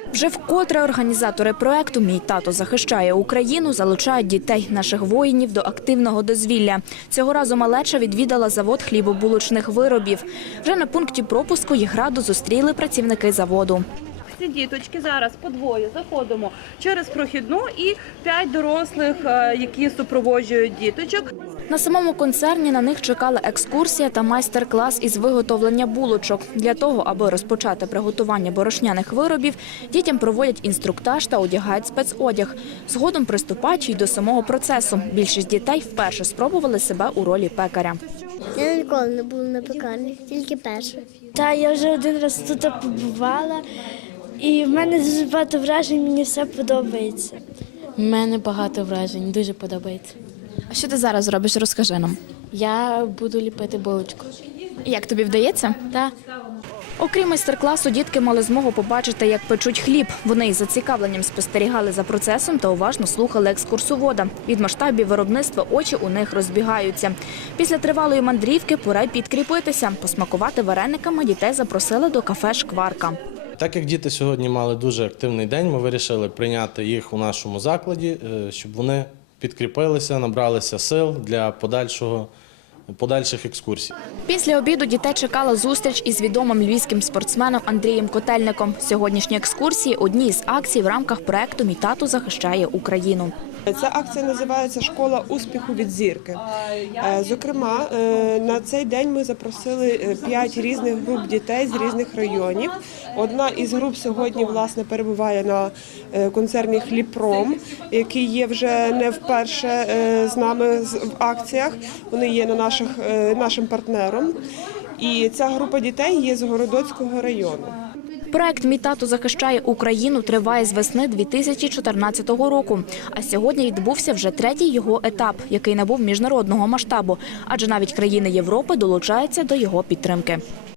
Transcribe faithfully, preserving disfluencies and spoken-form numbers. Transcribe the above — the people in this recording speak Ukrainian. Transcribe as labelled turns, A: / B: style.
A: Вже вкотре організатори проекту «Мій тато захищає Україну» залучають дітей наших воїнів до активного дозвілля. Цього разу малеча відвідала завод хлібобулочних виробів. Вже на пункті пропуску їх радо зустріли працівники заводу.
B: Ці діточки зараз по двоє заходимо через прохідну і п'ять дорослих, які супроводжують діточок.
A: На самому концерні на них чекала екскурсія та майстер-клас із виготовлення булочок. Для того, аби розпочати приготування борошняних виробів, дітям проводять інструктаж та одягають спецодяг. Згодом приступають й до самого процесу. Більшість дітей вперше спробували себе у ролі пекаря.
C: Я ніколи не була на пекарні, тільки перша.
D: Та я вже один раз тут побувала, і в мене дуже багато вражень, мені все подобається.
E: У мене багато вражень, дуже подобається.
A: А що ти зараз робиш? Розкажи нам.
E: Я буду ліпити булочку.
A: Як тобі вдається?
E: Так.
A: Окрім майстер-класу, дітки мали змогу побачити, як печуть хліб. Вони із зацікавленням спостерігали за процесом та уважно слухали екскурсовода. Від масштабів виробництва очі у них розбігаються. Після тривалої мандрівки пора й підкріпитися. Посмакувати варениками дітей запросили до кафе «Шкварка».
F: Так як діти сьогодні мали дуже активний день, ми вирішили прийняти їх у нашому закладі, щоб вони підкріпилися, набралися сил для подальшого, подальших екскурсій.
A: Після обіду дітей чекала зустріч із відомим львівським спортсменом Андрієм Котельником. Сьогоднішні екскурсії – одні із акцій в рамках проекту «Мій тато захищає Україну».
G: Ця акція називається «Школа успіху від зірки». Зокрема, на цей день ми запросили п'ять різних груп дітей з різних районів. Одна із груп сьогодні, власне, перебуває на концерні «Хлібпром», який є вже не вперше з нами в акціях. Вони є на наших, нашим партнером. І ця група дітей є з Городоцького району.
A: Проект «Мій тато захищає Україну» триває з весни дві тисячі чотирнадцятого року. А сьогодні відбувся вже третій його етап, який набув міжнародного масштабу. Адже навіть країни Європи долучаються до його підтримки.